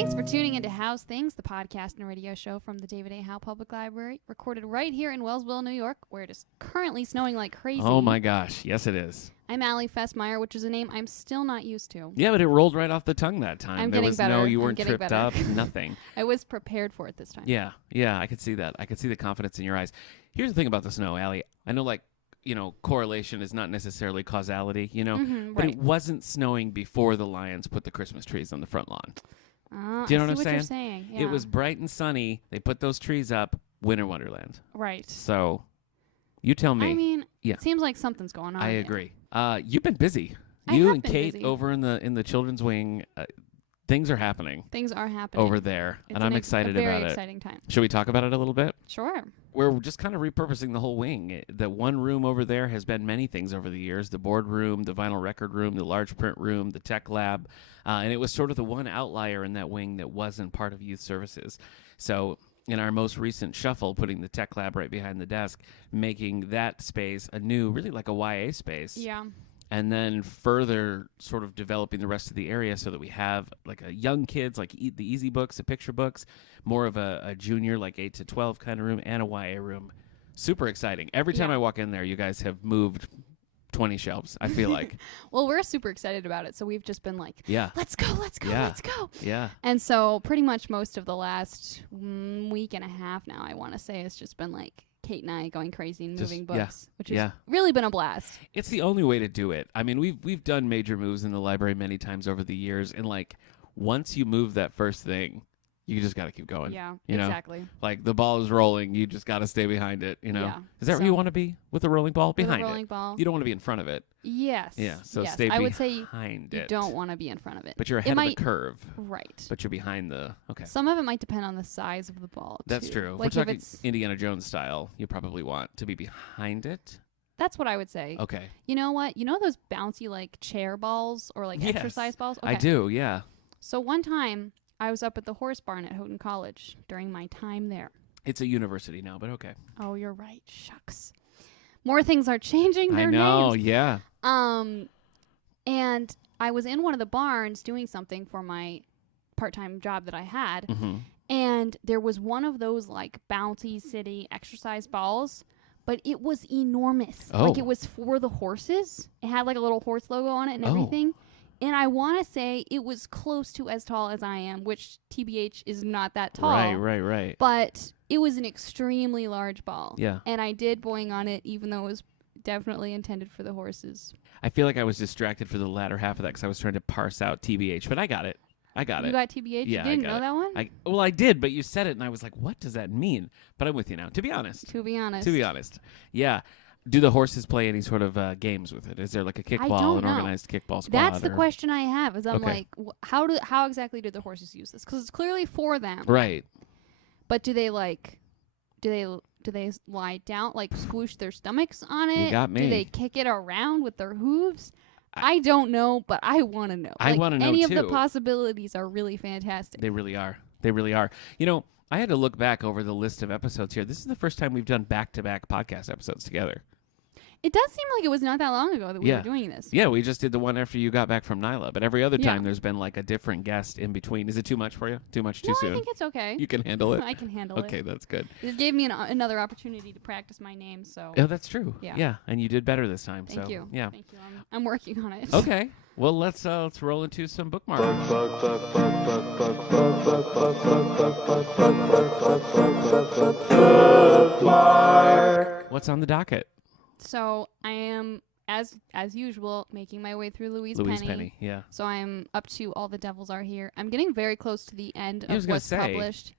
Thanks for tuning into Howe's Things, the podcast and radio show from the David A. Howe Public Library, recorded right here in Wellsville, New York, where it is currently snowing like crazy. Oh my gosh, yes it is. I'm Allie Fessmeyer, which is a name I'm still not used to. Yeah, but it rolled right off the tongue that time. I'm there getting was better. no, you I'm weren't getting tripped better. up, nothing. I was prepared for it this time. Yeah, I could see that. I could see the confidence in your eyes. Here's the thing about the snow, Allie. I know, correlation is not necessarily causality, but right. it wasn't snowing before the Lions put the Christmas trees on the front lawn. Do you know what I'm You're saying? Yeah. It was bright and sunny. They put those trees up. Winter Wonderland. Right. So, you tell me. I mean, Yeah. it seems like something's going on. I agree. You've been busy. I You have and been Kate busy. over in the children's wing. Things are happening Things are happening over there, It's and I'm a excited very about it. exciting time. Should we talk about it a little bit? Sure. We're just kind of repurposing the whole wing. The one room over there has been many things over the years: the board room, the vinyl record room, the large print room, the tech lab, and it was sort of the one outlier in that wing that wasn't part of youth services. So in our most recent shuffle, putting the tech lab right behind the desk, making that space a new, really like a YA space. Yeah. And then further sort of developing the rest of the area so that we have like a young kids, like the easy books, the picture books, more of a junior, like 8 to 12 kind of room, and a YA room. Super exciting. Every time I walk in there, you guys have moved 20 shelves, I feel like. Well, we're super excited about it, so we've just been like, let's go. Yeah. And so pretty much most of the last week and a half now, I want to say, it's just been like Kate and I going crazy and moving books, which has really been a blast. It's the only way to do it. I mean, we've done major moves in the library many times over the years, and like once you move that first thing, you just got to keep going. Yeah, you know? Exactly. Like the ball is rolling, you just got to stay behind it, Yeah. Is that where you want to be with the rolling ball? Behind with a rolling ball. You don't want to be in front of it. Yes. Yeah, so yes. stay I would say behind you it. don't want to be in front of it. But you're ahead of the curve. Right. But you're behind the, okay. Some of it might depend on the size of the ball, That's too. true. Like We're if talking it's Indiana Jones style, you probably want to be behind it. That's what I would say. Okay. You know what? You know those bouncy like chair balls or like exercise balls? Okay. I do, yeah. So one time I was up at the horse barn at Houghton College during my time there. It's a university now, but okay. Oh, you're right. Shucks. More things are changing their I know, names. yeah. And I was in one of the barns doing something for my part-time job that I had. Mm-hmm. And there was one of those like bouncy city exercise balls, but it was enormous. Oh. Like it was for the horses. It had like a little horse logo on it and everything. And I want to say it was close to as tall as I am, which TBH is not that tall. Right. But it was an extremely large ball. Yeah. And I did boing on it, even though it was definitely intended for the horses. I feel like I was distracted for the latter half of that because I was trying to parse out TBH, but I got it. You got TBH? Yeah, You didn't I got know it. that one? Well, I did, but you said it, and I was like, what does that mean? But I'm with you now, to be honest. To be honest. Yeah. Do the horses play any sort of games with it? Is there like a kickball, an organized kickball squad? That's the question I have. Is I'm Okay. like, how exactly do the horses use this? Because it's clearly for them. Right. But do they lie down, like squish their stomachs on it? You got me. Do they kick it around with their hooves? I don't know, but I want to know. I want to know, any too. of the possibilities are really fantastic. They really are. They really are. I had to look back over the list of episodes here. This is the first time we've done back-to-back podcast episodes together. It does seem like it was not that long ago that we were doing this. Yeah, we just did the one after you got back from Nyla. But every other time there's been like a different guest in between. Is it too much for you? Too much too soon? I think it's okay. You can handle it? I can handle it. Okay, that's good. This gave me another opportunity to practice my name. So. Oh, that's true. Yeah. And you did better this time. Thank you. Yeah. Thank you. I'm working on it. Okay. Well, let's roll into some bookmarks. What's on the docket? So I am, as usual, making my way through Louise Penny. Yeah. So I'm up to All the Devils Are Here. I'm getting very close to the end I was of gonna what's say, published.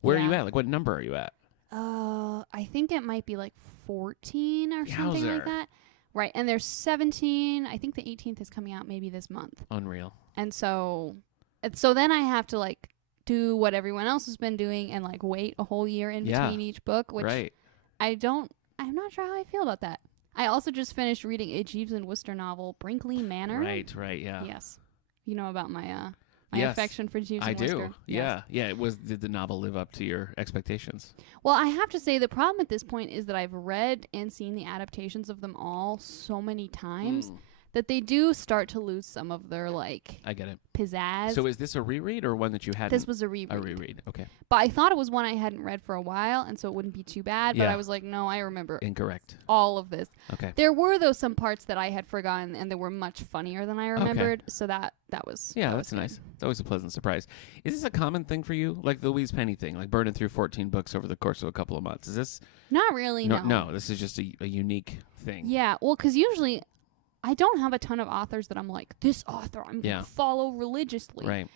Where are you at? Like, what number are you at? I think it might be like 14 or something like Yowzer. that. Right, and there's 17. I think the 18th is coming out maybe this month. Unreal. And so then I have to like do what everyone else has been doing and like wait a whole year in between each book, which I'm not sure how I feel about that. I also just finished reading a Jeeves and Wooster novel, Brinkley Manor. Right, yeah. Yes. You know about my affection for Jeeves and Wooster. I do. Yes. Yeah. Did the novel live up to your expectations? Well, I have to say the problem at this point is that I've read and seen the adaptations of them all so many times that they do start to lose some of their I get it. pizzazz. So is this a reread or one that you hadn't? This was a reread. A reread, okay. But I thought it was one I hadn't read for a while, and so it wouldn't be too bad. But I was like, no, I remember incorrect all of this. Okay. There were though some parts that I had forgotten, and they were much funnier than I remembered. So that was that's nice. It's always a pleasant surprise. Is this a common thing for you, like the Louise Penny thing, like burning through 14 books over the course of a couple of months? Is this not really? No, this is just a unique thing. Yeah, well, because usually I don't have a ton of authors that I'm like, this author I'm going to follow religiously. Right.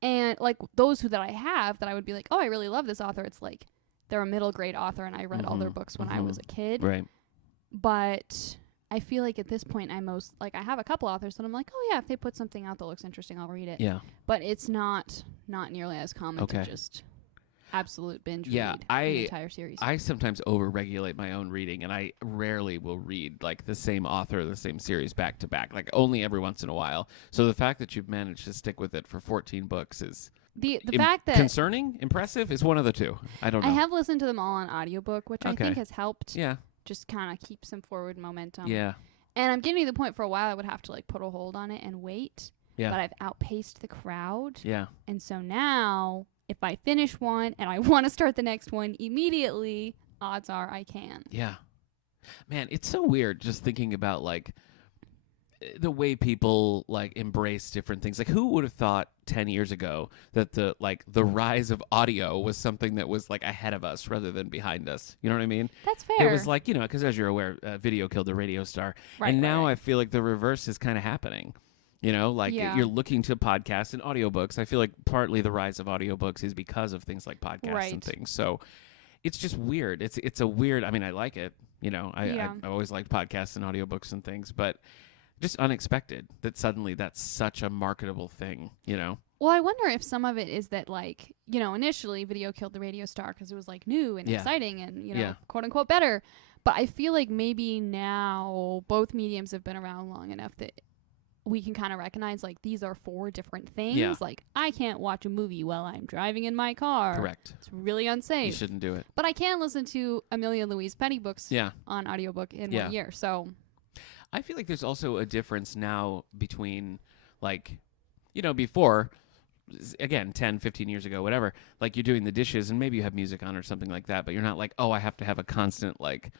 And like those that I have that I would be like, oh, I really love this author. It's like they're a middle grade author and I read all their books when I was a kid. Right. But I feel like at this point I have a couple authors that I'm like, oh yeah, if they put something out that looks interesting, I'll read it. Yeah. But it's not nearly as common to just absolute binge read the entire series. I sometimes overregulate my own reading, and I rarely will read like the same author, the same series back to back, like only every once in a while. So the fact that you've managed to stick with it for 14 books is the fact that concerning, impressive is one of the two. I don't know. I have listened to them all on audiobook, which I think has helped. Yeah. Just kind of keep some forward momentum. Yeah. And I'm getting to the point for a while I would have to like put a hold on it and wait. Yeah. But I've outpaced the crowd. Yeah. And so now if I finish one and I want to start the next one immediately, odds are I can. Yeah. Man, it's so weird just thinking about like the way people like embrace different things. Like who would have thought 10 years ago that the rise of audio was something that was like ahead of us rather than behind us? You know what I mean? That's fair. It was like, because as you're aware, video killed the radio star. Right, and now I feel like the reverse is kind of happening. You're looking to podcasts and audiobooks. I feel like partly the rise of audiobooks is because of things like podcasts and things. So it's just weird. It's a weird, I mean, I like it. I always liked podcasts and audiobooks and things, but just unexpected that suddenly that's such a marketable thing, Well, I wonder if some of it is that, like, initially video killed the radio star because it was, like, new and exciting and, quote unquote better. But I feel like maybe now both mediums have been around long enough that we can kind of recognize, like, these are 4 different things. Yeah. Like, I can't watch a movie while I'm driving in my car. Correct. It's really unsafe. You shouldn't do it. But I can listen to a million Louise Penny books on audiobook in 1 year. So I feel like there's also a difference now between, like, before, again, 10, 15 years ago, whatever, like you're doing the dishes and maybe you have music on or something like that, but you're not like, oh, I have to have a constant, like,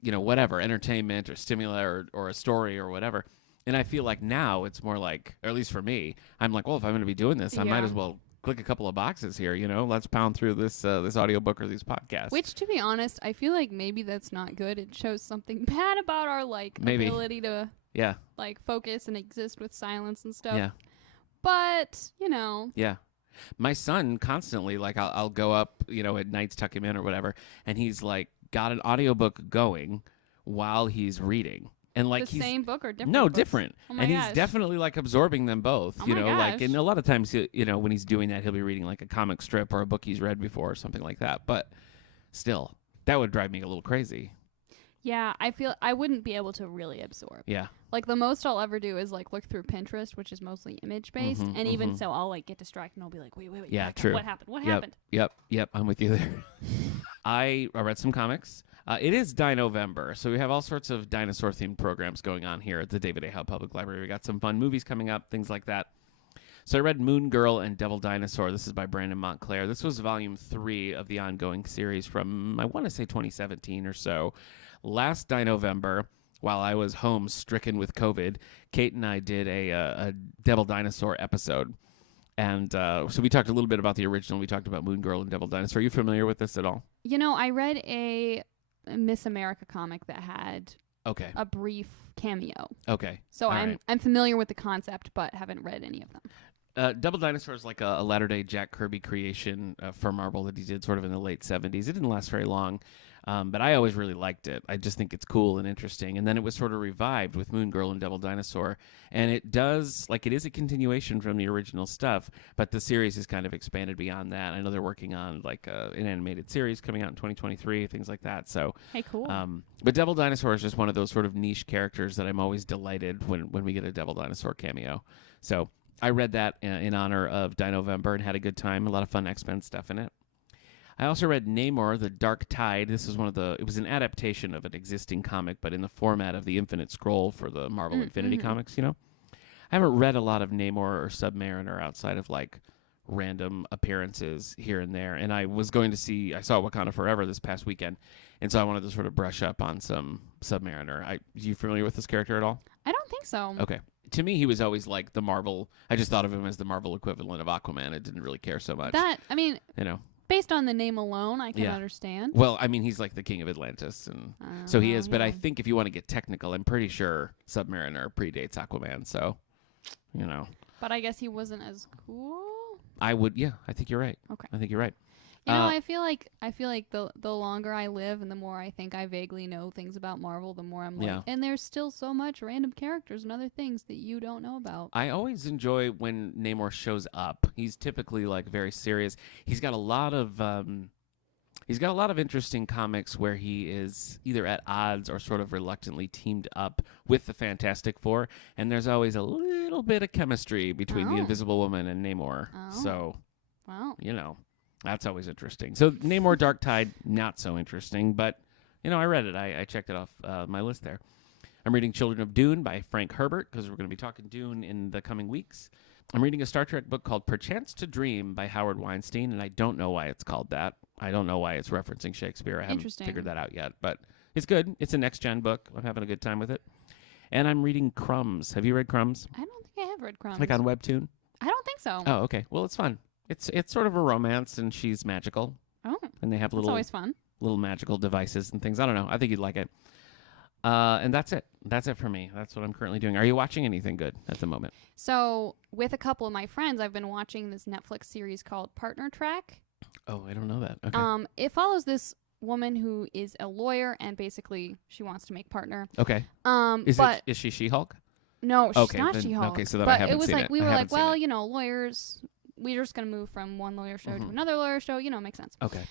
whatever, entertainment or stimuli or a story or whatever. And I feel like now it's more like, or at least for me, I'm like, well, if I'm going to be doing this, I might as well click a couple of boxes here, let's pound through this audiobook or these podcasts. Which, to be honest, I feel like maybe that's not good. It shows something bad about our ability to focus and exist with silence and stuff. Yeah. But, Yeah. My son constantly, like, I'll go up, at nights, tuck him in or whatever, and he's like got an audiobook going while he's reading. And like the same book or different? No, books? Different. Oh my and gosh. He's definitely like absorbing them both. Oh my gosh. Like, and a lot of times, when he's doing that, he'll be reading like a comic strip or a book he's read before or something like that. But still, that would drive me a little crazy. Yeah, I feel I wouldn't be able to really absorb. Yeah. Like the most I'll ever do is like look through Pinterest, which is mostly image based, and even so, I'll like get distracted and I'll be like, wait, yeah, true. What happened? What happened? Yep. I'm with you there. I read some comics. It is Dino-Vember, so we have all sorts of dinosaur-themed programs going on here at the David A. Howe Public Library. We got some fun movies coming up, things like that. So I read Moon Girl and Devil Dinosaur. This is by Brandon Montclair. This was volume 3 of the ongoing series from, I want to say 2017 or so. Last Dino-Vember, while I was home stricken with COVID, Kate and I did a Devil Dinosaur episode. And so we talked a little bit about the original. We talked about Moon Girl and Devil Dinosaur. Are you familiar with this at all? I read a Miss America comic that had a brief cameo. Okay. So I'm familiar with the concept, but haven't read any of them. Devil Dinosaur is like a latter-day Jack Kirby creation for Marvel that he did sort of in the late 70s. It didn't last very long, but I always really liked it. I just think it's cool and interesting. And then it was sort of revived with Moon Girl and Devil Dinosaur. And it does, like, it is a continuation from the original stuff, but the series is kind of expanded beyond that. I know they're working on, like, an animated series coming out in 2023, things like that. So, hey, cool. But Devil Dinosaur is just one of those sort of niche characters that I'm always delighted when we get a Devil Dinosaur cameo. So I read that in honor of Dino-Vember and had a good time. A lot of fun X-Men stuff in it. I also read Namor, The Dark Tide. This is it was an adaptation of an existing comic, but in the format of the Infinite Scroll for the Marvel Infinity Comics, I haven't read a lot of Namor or Submariner outside of like random appearances here and there. And I was going to I saw Wakanda Forever this past weekend, and so I wanted to sort of brush up on some Submariner. Are you familiar with this character at all? I don't think so. Okay. To me, he was always like the Marvel. I just thought of him as the Marvel equivalent of Aquaman. I didn't really care so much. Based on the name alone, I can understand. Well, I mean, he's like the king of Atlantis, and so he is. But I think if you want to get technical, I'm pretty sure Submariner predates Aquaman. So, But I guess he wasn't as cool. I think you're right. Okay. I think you're right. I feel like the longer I live and the more I think I vaguely know things about Marvel, the more I'm like, and there's still so much random characters and other things that you don't know about. I always enjoy when Namor shows up. He's typically like very serious. He's got a lot of interesting comics where he is either at odds or sort of reluctantly teamed up with the Fantastic Four, and there's always a little bit of chemistry between the Invisible Woman and Namor. So, that's always interesting. So Namor Dark Tide, not so interesting, but, I read it. I checked it off my list there. I'm reading Children of Dune by Frank Herbert, because we're going to be talking Dune in the coming weeks. I'm reading a Star Trek book called Perchance to Dream by Howard Weinstein, and I don't know why it's called that. I don't know why it's referencing Shakespeare. I haven't figured that out yet, but it's good. It's a next-gen book. I'm having a good time with it. And I'm reading Crumbs. Have you read Crumbs? I don't think I have read Crumbs. Like on Webtoon? I don't think so. Oh, okay. Well, it's fun. It's sort of a romance, and she's magical. Oh, and they have that's always fun. Little magical devices and things. I don't know. I think you'd like it. And that's it. That's it for me. That's what I'm currently doing. Are you watching anything good at the moment? So, with a couple of my friends, I've been watching this Netflix series called Partner Track. Oh, I don't know that. Okay. It follows this woman who is a lawyer, and basically she wants to make partner. Okay. Is she She-Hulk? No, she's not She-Hulk. Okay, so then I haven't seen it. But it was like, we were like, well, lawyers, we're just going to move from one lawyer show to another lawyer show. Makes sense. Okay.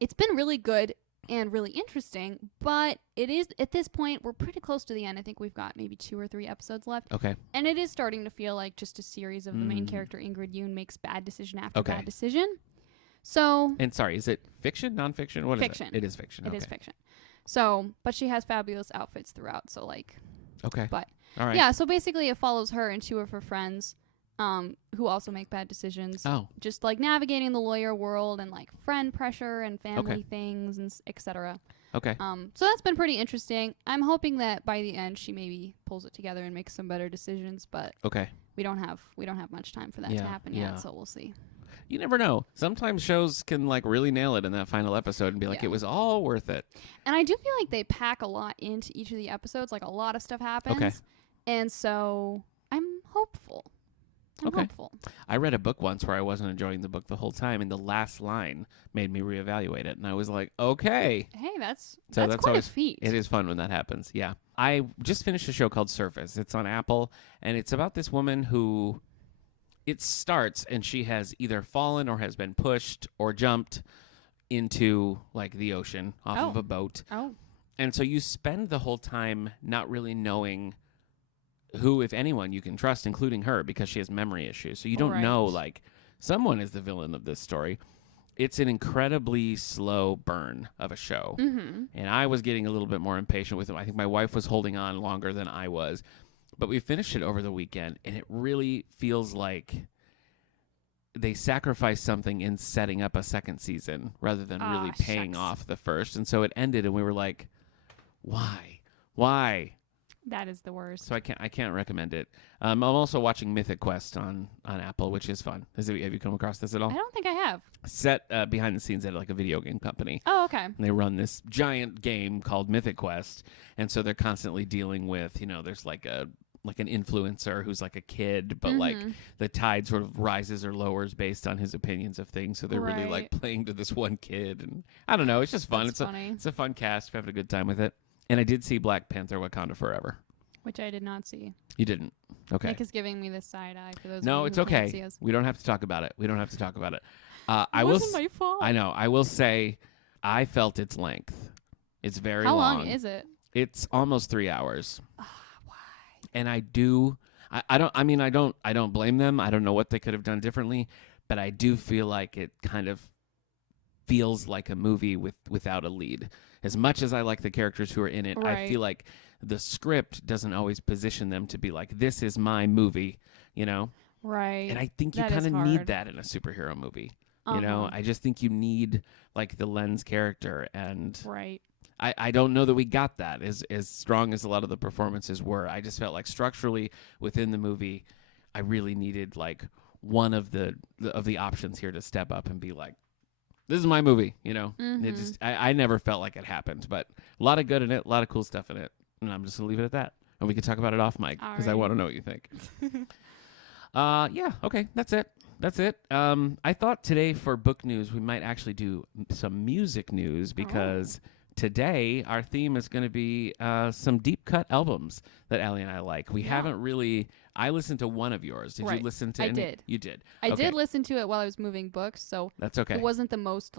It's been really good and really interesting, but it is, at this point, we're pretty close to the end. I think we've got maybe 2 or 3 episodes left. Okay. And it is starting to feel like just a series of the main character, Ingrid Yoon, makes bad decision after bad decision. So. And sorry, is it fiction, nonfiction? What fiction. Is it? It is fiction. It is fiction. So, but she has fabulous outfits throughout. So, like. Okay. But. All right. Yeah, so basically it follows her and 2 of her friends who also make bad decisions. Oh. Just like navigating the lawyer world and like friend pressure and family things and etc. Okay. So that's been pretty interesting. I'm hoping that by the end she maybe pulls it together and makes some better decisions, but we don't have much time for that to happen yet, so we'll see. You never know. Sometimes shows can like really nail it in that final episode and be like, it was all worth it. And I do feel like they pack a lot into each of the episodes. Like a lot of stuff happens. Okay. And so I'm hopeful. I'm hopeful. I read a book once where I wasn't enjoying the book the whole time, and the last line made me reevaluate it. And I was like, okay. Hey, that's quite a feat. It is fun when that happens. Yeah. I just finished a show called Surface. It's on Apple, and it's about this woman who it starts, and she has either fallen or has been pushed or jumped into like the ocean off of a boat. Oh. And so you spend the whole time not really knowing who, if anyone, you can trust, including her, because she has memory issues. So you don't know, like, someone is the villain of this story. It's an incredibly slow burn of a show. Mm-hmm. And I was getting a little bit more impatient with it. I think my wife was holding on longer than I was. But we finished it over the weekend, and it really feels like they sacrificed something in setting up a second season rather than really paying off the first. And so it ended, and we were like, why? Why? That is the worst. So I can't recommend it. I'm also watching Mythic Quest on Apple, which is fun. Have you come across this at all? I don't think I have. Set behind the scenes at like a video game company. Oh, okay. And they run this giant game called Mythic Quest, and so they're constantly dealing with, there's like an influencer who's like a kid, but like the tide sort of rises or lowers based on his opinions of things. So they're really like playing to this one kid, and I don't know. It's just fun. That's funny. It's a fun cast. We're having a good time with it. And I did see Black Panther: Wakanda Forever. Which I did not see. You didn't? Okay. Nick is giving me the side eye for those. No, of you it's who okay. can't see us. We don't have to talk about it. It wasn't my fault. I know. I will say, I felt its length. It's very long. How long is it? It's almost 3 hours. Why? And I don't blame them. I don't know what they could have done differently, but I do feel like it kind of feels like a movie without a lead. As much as I like the characters who are in it, Right. I feel like the script doesn't always position them to be like, this is my movie, you know? Right. And I think you That is kind of need hard. that in a superhero movie. Uh-huh. You know, I just think you need like the lens character, and Right. I don't know that we got that as strong as a lot of the performances were. I just felt like structurally within the movie, I really needed like one of the options here to step up and be like, this is my movie, you know? Mm-hmm. It just I never felt like it happened, but a lot of good in it, a lot of cool stuff in it. And I'm just going to leave it at that. And we can talk about it off mic because I want to know what you think. Yeah, okay, that's it. I thought today for book news, we might actually do some music news because today our theme is going to be some deep cut albums that Allie and I like. We haven't really... I listened to one of yours. Did you listen to any? I did. You did. I did listen to it while I was moving books, so that's okay. It wasn't the most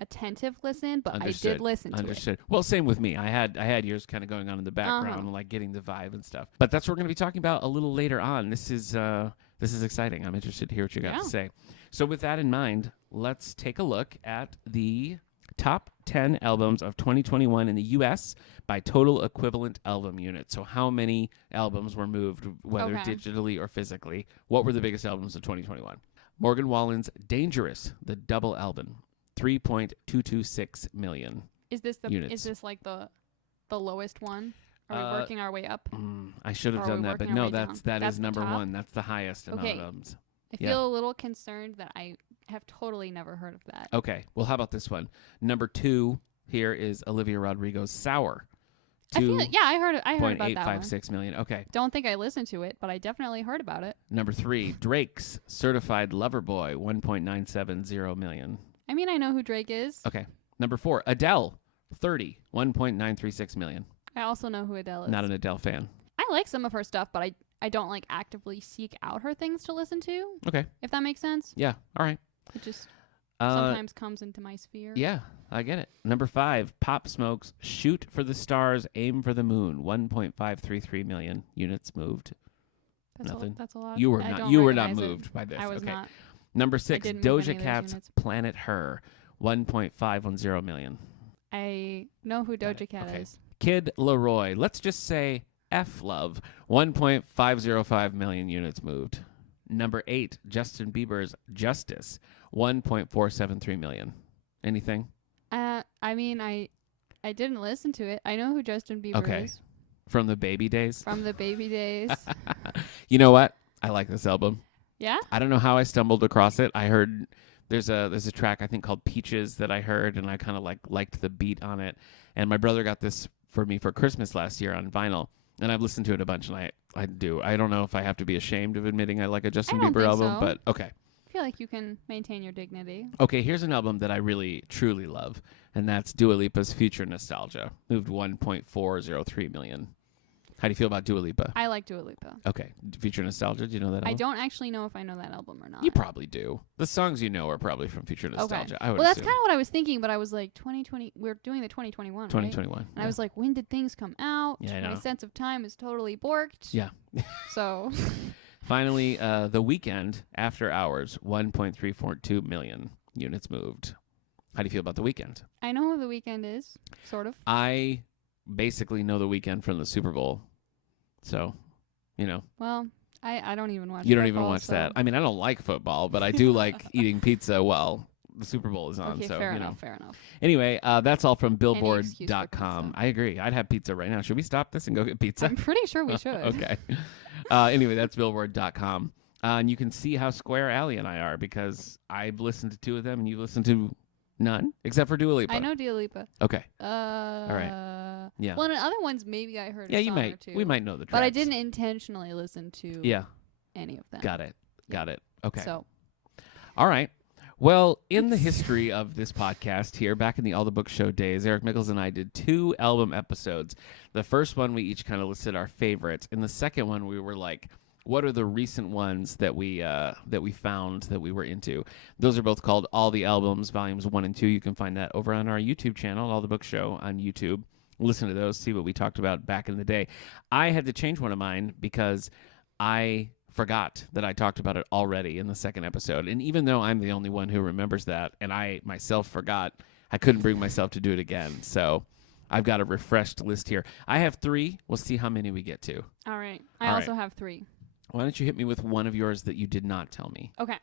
attentive listen, but Understood. I did listen to it. Understood. Well, same with me. I had yours kind of going on in the background and like getting the vibe and stuff. But that's what we're going to be talking about a little later on. This is exciting. I'm interested to hear what you got to say. So with that in mind, let's take a look at the top 10 albums of 2021 in the U.S. by total equivalent album unit. So how many albums were moved, whether digitally or physically? What were the biggest albums of 2021? Morgan Wallen's Dangerous, the double album, 3.226 million units. Is this like the lowest one? Are we working our way up? I should have done that, but no, that is number one. That's the highest in albums. I feel a little concerned that I have totally never heard of that. Okay. Well, how about this one? Number 2 here is Olivia Rodrigo's Sour. I heard about that one. 2.856 million. Okay. Don't think I listened to it, but I definitely heard about it. Number 3, Drake's Certified Lover Boy, 1.970 million. I mean, I know who Drake is. Okay. Number 4, Adele, 30, 1.936 million. I also know who Adele is. Not an Adele fan. I like some of her stuff, but I don't like actively seek out her things to listen to. Okay. If that makes sense. Yeah. All right. It just sometimes comes into my sphere. Yeah, I get it. Number 5, Pop Smoke's Shoot for the Stars, Aim for the Moon, 1.533 million units moved. Nothing. That's a lot. You were not moved by this. I was not. Number 6, Doja Cat's Planet Her, 1.510 million. I know who Doja Cat is. Kid Laroi, let's just say F Love, 1.505 million units moved. Number 8, Justin Bieber's Justice, 1.473 million. Anything? I mean, I didn't listen to it. I know who Justin Bieber is. From the baby days? From the baby days. You know what? I like this album. Yeah? I don't know how I stumbled across it. I heard there's a track I think called Peaches that I heard, and I kind of liked the beat on it. And my brother got this for me for Christmas last year on vinyl. And I've listened to it a bunch, and I do. I don't know if I have to be ashamed of admitting I like a Justin Bieber album, but okay. I feel like you can maintain your dignity. Okay, here's an album that I really, truly love, and that's Dua Lipa's Future Nostalgia. Moved 1.403 million. How do you feel about Dua Lipa? I like Dua Lipa. Okay. Future Nostalgia, do you know that album? I don't actually know if I know that album or not. You probably do. The songs you know are probably from Future Nostalgia. Okay. Well, that's kind of what I was thinking, but I was like, 2020, we're doing the 2021, 2021. Right? And I was like, when did things come out? Yeah, I know. My sense of time is totally borked. Yeah. So. Finally, The Weeknd, After Hours, 1.342 million units moved. How do you feel about The Weeknd? I know who The Weeknd is, sort of. I basically know The Weeknd from the Super Bowl. So, you know. Well, I don't even watch football. You don't even watch that. I mean, I don't like football, but I do like eating pizza while the Super Bowl is on. Okay, so, fair you enough, know. fair enough. Anyway, that's all from Any excuse for Billboard.com. pizza. I agree. I'd have pizza right now. Should we stop this and go get pizza? I'm pretty sure we should. Okay. Anyway, that's Billboard.com. And you can see how square Allie and I are because I've listened to 2 of them and you've listened to none except for Dua Lipa. I know Dua Lipa. Okay. All right. Yeah. Well, in other ones, maybe I heard yeah, a you song might. or two. We might know the tracks. But I didn't intentionally listen to any of them. Got it. Okay. So. All right. Well, in the history of this podcast here, back in the All the Book Show days, Eric Mickles and I did 2 album episodes. The first one, we each kind of listed our favorites. In the second one, we were like, what are the recent ones that we found that we were into? Those are both called All the Albums, Volumes 1 and 2. You can find that over on our YouTube channel, All the Book Show on YouTube. Listen to those, see what we talked about back in the day. I had to change one of mine because I forgot that I talked about it already in the second episode. And even though I'm the only one who remembers that, and I myself forgot, I couldn't bring myself to do it again. So I've got a refreshed list here. I have 3. We'll see how many we get to. All right. I also have 3. Why don't you hit me with one of yours that you did not tell me? Okay.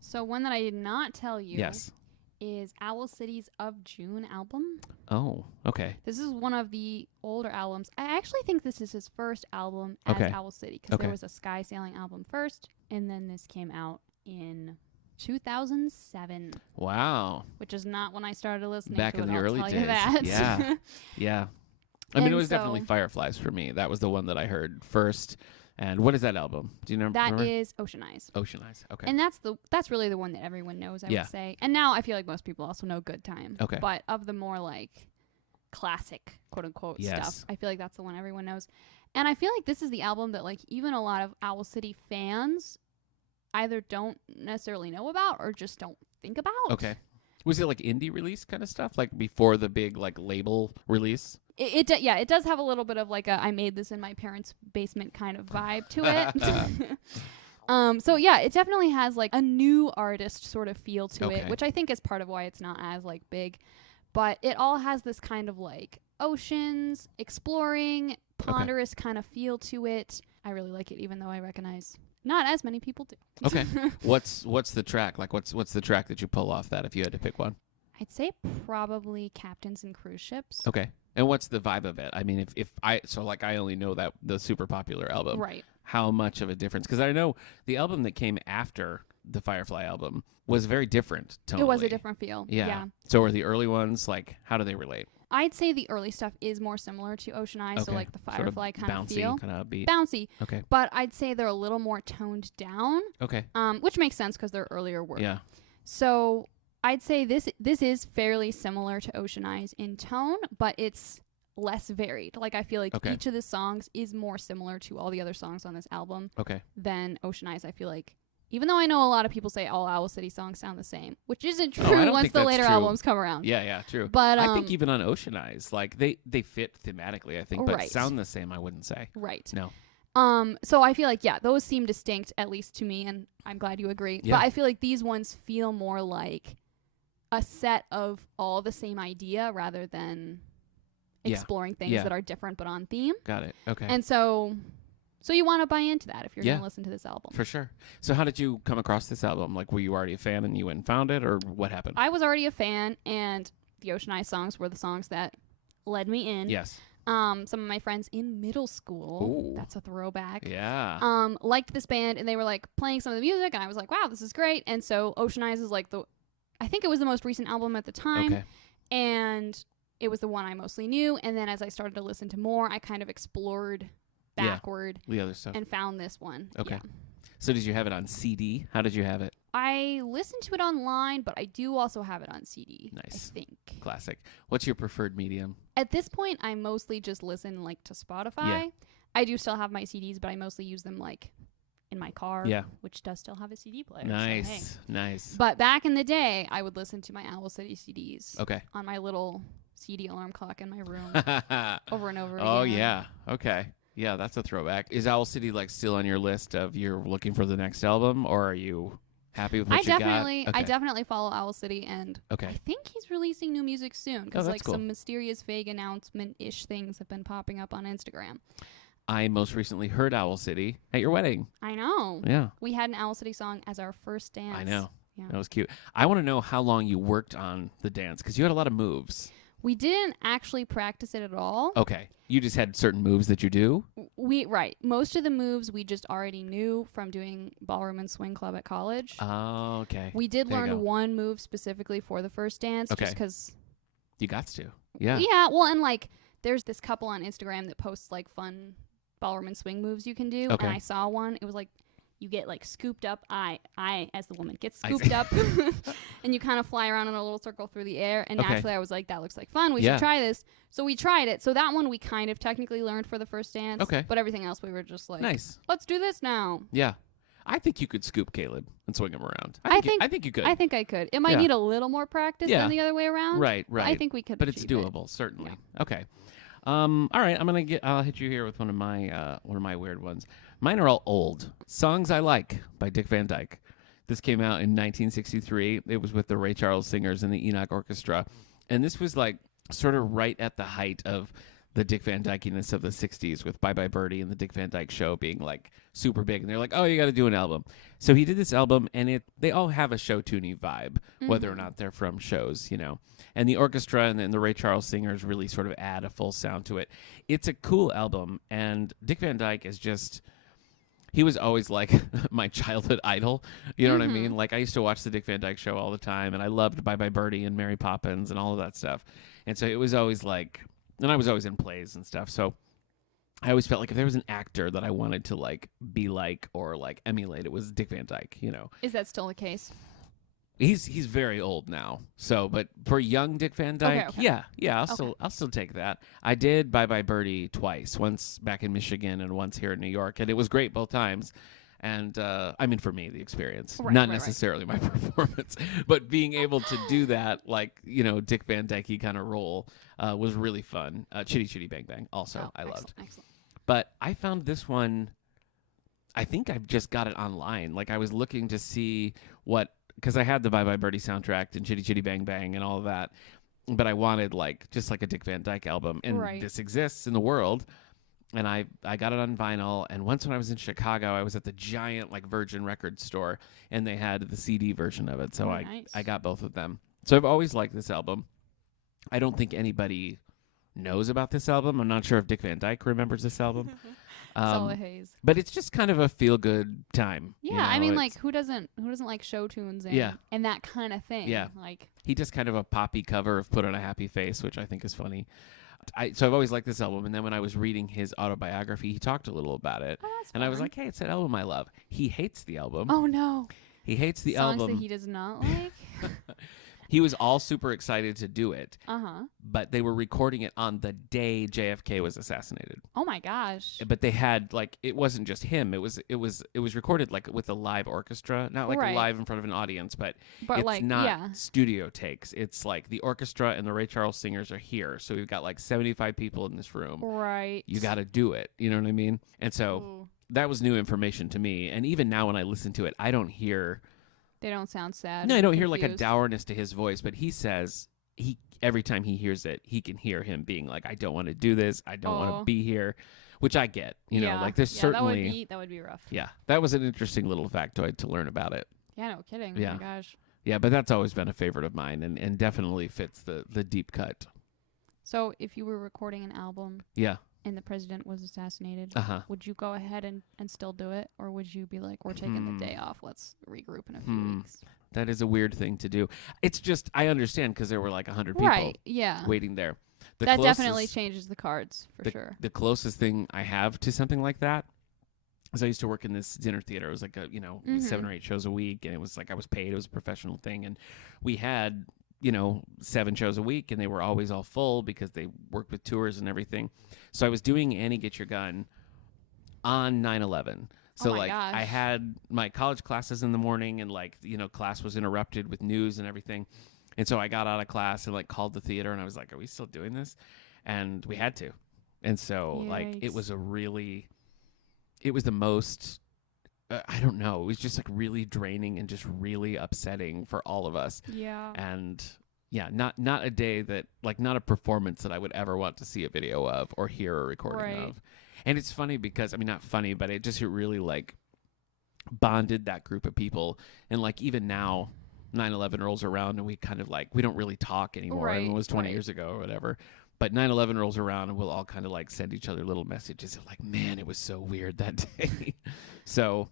So one that I did not tell you Yes. is Owl City's Of June album. Oh, okay. This is one of the older albums. I actually think this is his first album as Owl City, because there was a Sky Sailing album first, and then this came out in 2007. Wow. Which is not when I started listening back to it. in the I'll early tell days. You that. Yeah. Yeah. I mean, it was definitely Fireflies for me. That was the one that I heard first. And what is that album? Do you remember? That is Ocean Eyes. Ocean Eyes. Okay. And that's really the one that everyone knows, I would say. And now I feel like most people also know Good Time. Okay. But of the more like classic, quote unquote, stuff, I feel like that's the one everyone knows. And I feel like this is the album that like even a lot of Owl City fans either don't necessarily know about or just don't think about. Okay. Was it like indie release kind of stuff, like before the big like label release? It does have a little bit of like a I made this in my parents' basement kind of vibe to it. So yeah, it definitely has like a new artist sort of feel to it, which I think is part of why it's not as like big. But it all has this kind of like oceans, exploring, ponderous kind of feel to it. I really like it, even though I recognize not as many people do. Okay. What's the track? Like what's the track that you pull off that if you had to pick one? I'd say probably Captains and Cruise Ships. Okay. And what's the vibe of it? I mean, if I only know that the super popular album. Right. How much of a difference? Because I know the album that came after the Firefly album was very different tonally. It was a different feel. Yeah. So are the early ones, like, how do they relate? I'd say the early stuff is more similar to Ocean Eyes, so like the Firefly kind of feel. Kind of upbeat. Bouncy. Okay. But I'd say they're a little more toned down. Okay. Which makes sense because they're earlier work. Yeah. So I'd say this is fairly similar to Ocean Eyes in tone, but it's less varied. Like I feel like each of the songs is more similar to all the other songs on this album than Ocean Eyes. I feel like, even though I know a lot of people say all Owl City songs sound the same, which isn't true once the later albums come around. Yeah, true. But I think even on Ocean Eyes, like they fit thematically, I think, but sound the same, I wouldn't say. Right. No. So I feel like, those seem distinct, at least to me, and I'm glad you agree. Yeah. But I feel like these ones feel more like a set of all the same idea rather than exploring things that are different but on theme. Got it. Okay. And so you want to buy into that if you're going to listen to this album. For sure. So how did you come across this album? Like, were you already a fan and you went and found it, or what happened? I was already a fan, and the Ocean Eyes songs were the songs that led me in. Yes. Some of my friends in middle school, that's a throwback, liked this band, and they were like playing some of the music, and I was like, wow, this is great. And so Ocean Eyes is like I think it was the most recent album at the time, and it was the one I mostly knew. And then as I started to listen to more, I kind of explored backward the other stuff and found this one. Okay. So did you have it on CD? How did you have it? I listened to it online, but I do also have it on CD. Nice. I think. Classic. What's your preferred medium? At this point, I mostly just listen like to Spotify. Yeah. I do still have my CDs, but I mostly use them like in my car, which does still have a CD player. Nice. So, hey. Nice. But back in the day, I would listen to my Owl City CDs. Okay. On my little CD alarm clock in my room over and over again. Oh, yeah. Okay. Yeah, that's a throwback. Is Owl City like still on your list of you're looking for the next album, or are you happy with what you got? I definitely follow Owl City, and I think he's releasing new music soon because like some mysterious vague announcement-ish things have been popping up on Instagram. I most recently heard Owl City at your wedding. I know. Yeah. We had an Owl City song as our first dance. I know. Yeah. That was cute. I want to know how long you worked on the dance because you had a lot of moves. We didn't actually practice it at all. Okay. You just had certain moves that you do? Most of the moves we just already knew from doing ballroom and swing club at college. Oh, okay. We did learn one move specifically for the first dance just because... You got to. Yeah. Yeah. Well, and like there's this couple on Instagram that posts like fun ballroom and swing moves you can do. And I saw one. It was like you get like scooped up. I as the woman get scooped up and you kind of fly around in a little circle through the air. And naturally I was like, that looks like fun. We should try this. So we tried it. So that one we kind of technically learned for the first dance. Okay. But everything else we were just like, nice. Let's do this now. Yeah. I think you could scoop Caleb and swing him around. I think you could. I think I could. It might need a little more practice than the other way around. Right. I think we could. But it's doable, certainly. Yeah. Okay. All right. I'll hit you here with one of my weird ones. Mine are all old. Songs I Like by Dick Van Dyke. This came out in 1963. It was with the Ray Charles Singers and the Enoch Orchestra. And this was like sort of right at the height of the Dick Van Dyke-ness of the 60s with Bye Bye Birdie and the Dick Van Dyke Show being like super big. And they're like, oh, you got to do an album. So he did this album, and they all have a show-tuney vibe, whether or not they're from shows, you know. And the orchestra and then the Ray Charles Singers really sort of add a full sound to it. It's a cool album, and Dick Van Dyke is just... He was always like my childhood idol. You know what I mean? Like I used to watch the Dick Van Dyke Show all the time, and I loved Bye Bye Birdie and Mary Poppins and all of that stuff. And so it was always like, and I was always in plays and stuff. So I always felt like if there was an actor that I wanted to like be like or like emulate, it was Dick Van Dyke, you know. Is that still the case? He's very old now. So, but for young Dick Van Dyke, okay. yeah, I'll still take that. I did Bye Bye Birdie twice, once back in Michigan and once here in New York, and it was great both times. And I mean, for me, the experience, not necessarily my performance, but being able to do that, like you know, Dick Van Dyke kind of role, was really fun. Chitty Chitty Bang Bang, also I loved. Excellent. But I found this one. I think I've just got it online. Like I was looking to see what. Because I had the Bye Bye Birdie soundtrack and Chitty Chitty Bang Bang and all of that, but I wanted like just like a Dick Van Dyke album, and this exists in the world, and I got it on vinyl. And once when I was in Chicago, I was at the giant like Virgin Records store, and they had the CD version of it, so I got both of them. So I've always liked this album. I don't think anybody knows about this album. I'm not sure if Dick Van Dyke remembers this album. It's all a haze. But it's just kind of a feel-good time. Yeah, you know? I mean, like, who doesn't like show tunes and that kind of thing? Yeah. Like, he does kind of a poppy cover of Put on a Happy Face, which I think is funny. So I've always liked this album. And then when I was reading his autobiography, he talked a little about it. Oh, that's and fun. I was like, hey, it's an album I love. He hates the album. Oh, no. He hates the Songs album. that he does not like? He was all super excited to do it. Uh-huh. But they were recording it on the day JFK was assassinated. Oh my gosh. But they had like it wasn't just him. It was recorded like with a live orchestra, not like live in front of an audience, but it's like, not studio takes. It's like the orchestra and the Ray Charles Singers are here. So we've got like 75 people in this room. Right. You got to do it. You know what I mean? And so that was new information to me. And even now when I listen to it, I don't hear... They don't sound sad. No, I don't hear like a dourness to his voice, but he says every time he hears it, he can hear him being like, I don't want to do this. I don't want to be here, which I get, you know, like there's certainly. That would be rough. Yeah. That was an interesting little factoid to learn about it. Yeah, no kidding. Yeah. Oh my gosh. Yeah, but that's always been a favorite of mine and definitely fits the deep cut. So if you were recording an album. Yeah. And the president was assassinated, would you go ahead and still do it? Or would you be like, we're taking the day off, let's regroup in a few weeks? That is a weird thing to do. It's just, I understand because there were like 100 people waiting there. That definitely changes the cards, for sure. The closest thing I have to something like that is I used to work in this dinner theater. It was like 7 or 8 shows a week, and it was like I was paid. It was a professional thing, and we had 7 shows a week, and they were always all full because they worked with tours and everything. So I was doing Annie Get Your Gun on 9/11. So gosh. I had my college classes in the morning, and class was interrupted with news and everything. And so I got out of class and called the theater, and I was like, are we still doing this? And we had to. And so it was it was the most, I don't know. It was just really draining and just really upsetting for all of us. Yeah. And yeah, not a day that not a performance that I would ever want to see a video of or hear a recording of. And it's funny because not funny, but it really bonded that group of people. And even now 9/11 rolls around and we kind of we don't really talk anymore. It was 20 years ago or whatever. But 9/11 rolls around and we'll all kind of send each other little messages of man, it was so weird that day. So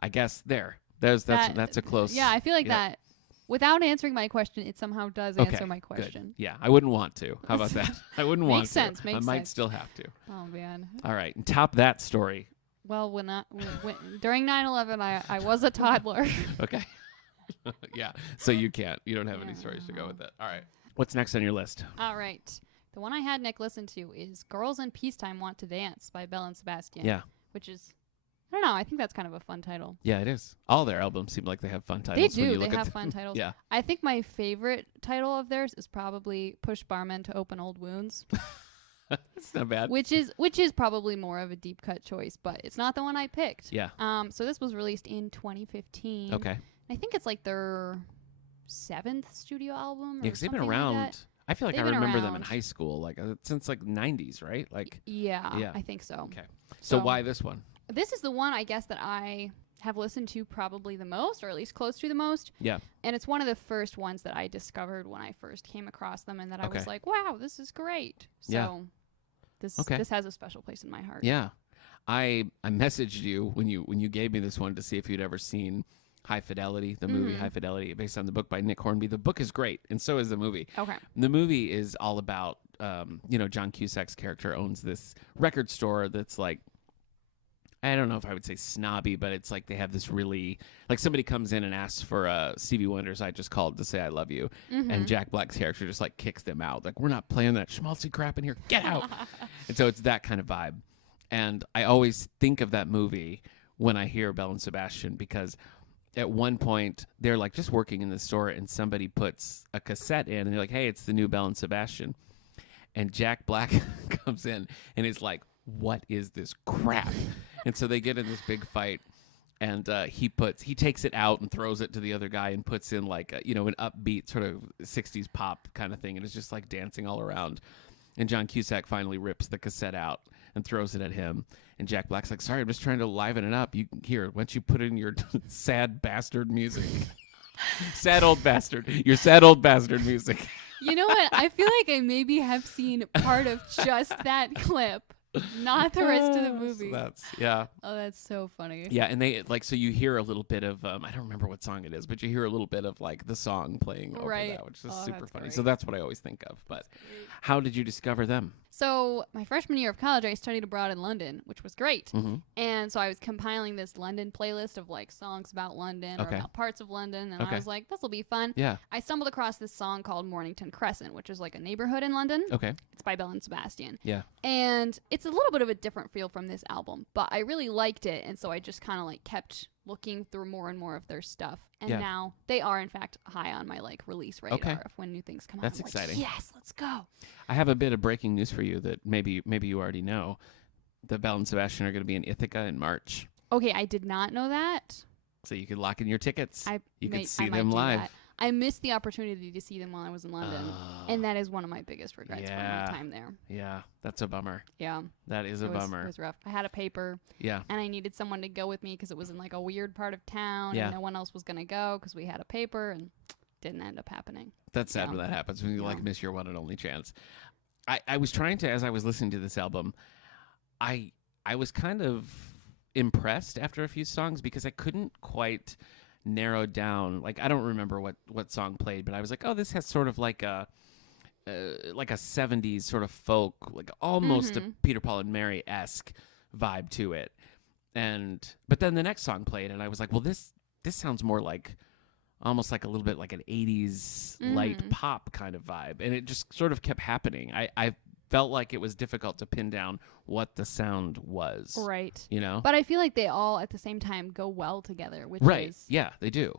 I guess that's a close. Yeah, I feel like that. Without answering my question, it somehow does answer my question. Good. Yeah, I wouldn't want to. How about that? I wouldn't want to. Makes sense. I might still have to. Oh, man. All right. And top that story. Well, during 9/11, I was a toddler. Okay. Yeah. So you don't have any stories to go with it. All right. What's next on your list? All right. The one I had Nick listen to is Girls in Peacetime Want to Dance by Belle and Sebastian. Yeah. Which is... I don't know. I think that's kind of a fun title. Yeah, it is. All their albums seem like they have fun titles. They do. They have fun titles. Yeah. I think my favorite title of theirs is probably Push Barmen to Open Old Wounds. That's not bad. Which is probably more of a deep cut choice, but it's not the one I picked. Yeah. So this was released in 2015. Okay. I think it's like their 7th studio album. Yeah, because they've been like around. that. I feel like They've I been remember them in around. high school, like since like 90s, right? Like. Yeah, I think so. Okay. So why this one? This is the one I guess that I have listened to probably the most, or at least close to the most. Yeah. And it's one of the first ones that I discovered when I first came across them, and that I was like, wow, this is great. So this has a special place in my heart. Yeah. I messaged you when you gave me this one to see if you'd ever seen High Fidelity, the movie High Fidelity, based on the book by Nick Hornby. The book is great, and so is the movie. Okay. The movie is all about, John Cusack's character owns this record store that's like, I don't know if I would say snobby, but it's like they have this really, like somebody comes in and asks for Stevie Wonder's I Just Called to Say I Love You, and Jack Black's character just like kicks them out. Like, we're not playing that schmaltzy crap in here. Get out. And so it's that kind of vibe. And I always think of that movie when I hear Belle and Sebastian, because at one point they're like just working in the store and somebody puts a cassette in and they're like, hey, it's the new Belle and Sebastian. And Jack Black comes in and is like, what is this crap? And so they get in this big fight, and he takes it out and throws it to the other guy and puts in like an upbeat sort of 60s pop kind of thing, and it's just like dancing all around. And John Cusack finally rips the cassette out and throws it at him. And Jack Black's like, sorry, I'm just trying to liven it up. Why don't you put in your sad bastard music? Sad old bastard. Your sad old bastard music. You know what? I feel like I maybe have seen part of just that clip. Not the rest of the movie. So that's so funny. Yeah, and they so you hear a little bit of I don't remember what song it is, but you hear a little bit of like the song playing over that, which is super funny. Great. So that's what I always think of. But how did you discover them? So my freshman year of college, I studied abroad in London, which was great. Mm-hmm. And so I was compiling this London playlist of like songs about London or about parts of London, and I was like, this will be fun. Yeah. I stumbled across this song called Mornington Crescent, which is like a neighborhood in London. Okay. It's by Belle and Sebastian. Yeah. And it's a little bit of a different feel from this album, but I really liked it, and so I just kind of like kept looking through more and more of their stuff. And now they are in fact high on my like release radar of when new things come out. That's I'm exciting. Like, yes, let's go. I have a bit of breaking news for you that maybe you already know. The Belle and Sebastian are going to be in Ithaca in March. Okay, I did not know that. So you could lock in your tickets. You could see I might them do live. that. I missed the opportunity to see them while I was in London, and that is one of my biggest regrets from my time there. Yeah, that's a bummer. Yeah. That is a bummer. It was rough. I had a paper. Yeah. And I needed someone to go with me because it was in like a weird part of town, and no one else was going to go because we had a paper, and didn't end up happening. That's sad when that happens, when you like miss your one and only chance. I was trying to, as I was listening to this album, I was kind of impressed after a few songs because I couldn't quite narrow down. Like, I don't remember what song played, but I was like, oh, this has sort of like a 70s sort of folk, like almost a Peter, Paul and Mary-esque vibe to it. But then the next song played, and I was like, well, this sounds more like almost like a little bit like an 80s light pop kind of vibe. And it just sort of kept happening. I felt like it was difficult to pin down what the sound was. Right. You know? But I feel like they all at the same time go well together, which is... Yeah, they do.